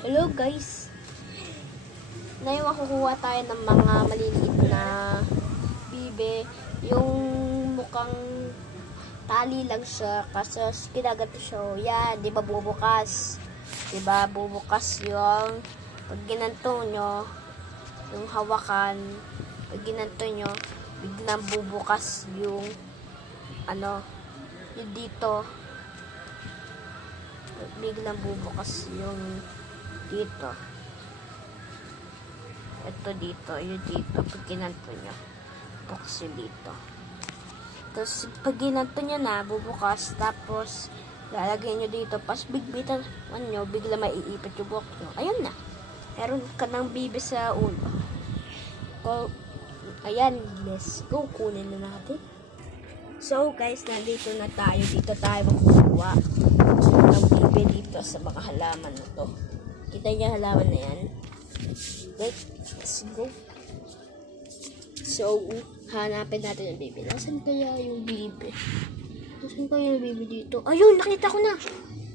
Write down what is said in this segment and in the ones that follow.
Hello guys! Ngayon makukuha tayo ng mga maliliit na bibe. Yung mukhang tali lang siya kasi kinagat siya. Yan, di ba bubukas? Di ba bubukas yung pag ginanto nyo, yung hawakan, pag ginanto nyo, biglang bubukas yung yung dito. Biglang bubukas yung dito. Ito dito, yung dito. Pag ginanto nyo, bukas yung dito. Tapos, pag ginanto nyo na, bubukas. Tapos, lalagay nyo dito. Pas bigbitan nyo, bigla maiipit yung buhok nyo. Ayun na. Meron ka ng bibi sa ulo. Ayan, let's go. Kunin na natin. So, guys, nandito na tayo. Dito tayo makukuha ng bibi dito sa mga halaman na to. Kita niya halaman na yan. Wait, let's go. So, hanapin natin yung bibi. Nasaan kaya yung bibi? Nasaan kaya yung bibi dito? Ayun, nakita ko na.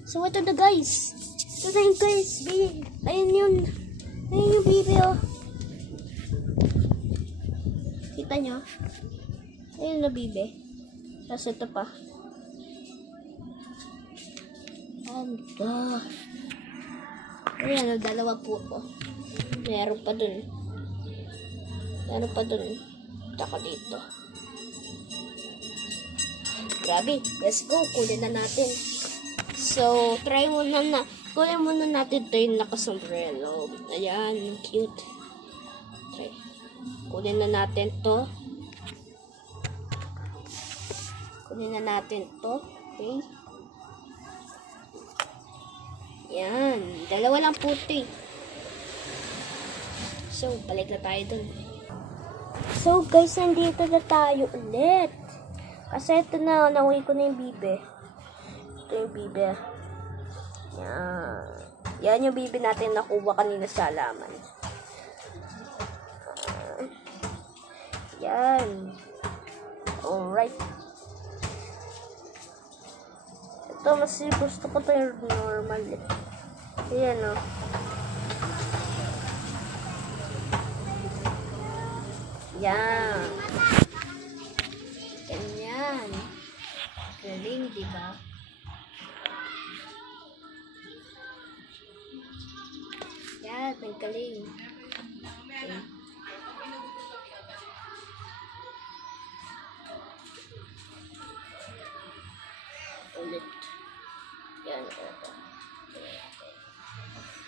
So, ito na guys. Ito na yung guys. Ayun yun. Ayun yung bibi oh. Kita nyo? Ayun na bibi. Tapos ito pa. Anda. Ayan, dalawa po ko. Meron pa dun. Meron pa dun. Taka dito. Grabe. Let's go. Kunin na natin. So, try muna na. Kunin muna natin ito yung nakasombrero. Ayan. Cute. Try. Kunin na natin to. Kunin na natin to. Okay. Yan. Dalawa lang puti. So, balik na tayo dun. So, guys, nandito na tayo ulit. Kasi ito na, nakuha ko na yung bibe. Ito yung bibe. Yan. Yan yung bibe natin nakuha kanina sa halaman. Yan. Alright. Ito, mas gusto ko ito yung normal eh. Ayan o. Yan. Ganyan. Galing, diba? Yan, ang galing. Okay. Ulit. Yan.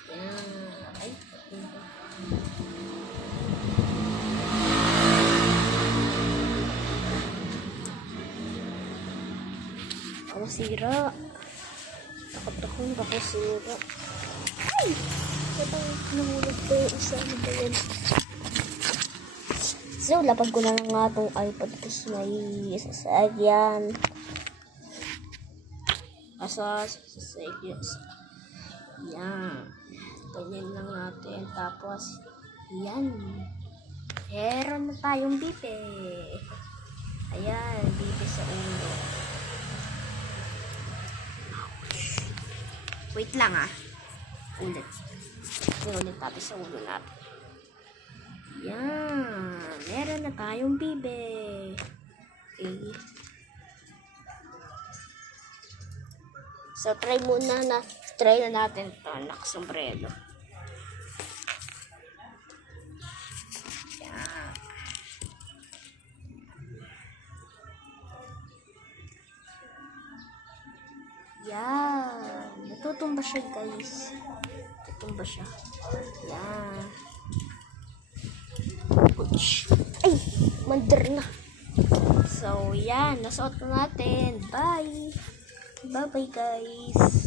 Yan. Ay. Ako sira. Takot ako. Baka sira. Ay! Kapag nahulog ko yung isa. Ano ba yan? So, lapag ko na nga itong iPad. Tapos may sasagyan. Sasagyan. Yan. Ganyan lang natin. Tapos, yan. Meron na tayong bibe. Ayan, bibe sa ulo. Wait lang ah. Ulit. Ulit natin sa ulo natin. Yan. Meron na tayong bibe. Okay. So, try na natin ito. Nakasombrero. Yan. Yan. Natutumba siya, guys. Natutumba siya. Yan. Ay! Mandar na. So, yan. Nasuot na natin. Bye! Bye-bye, guys.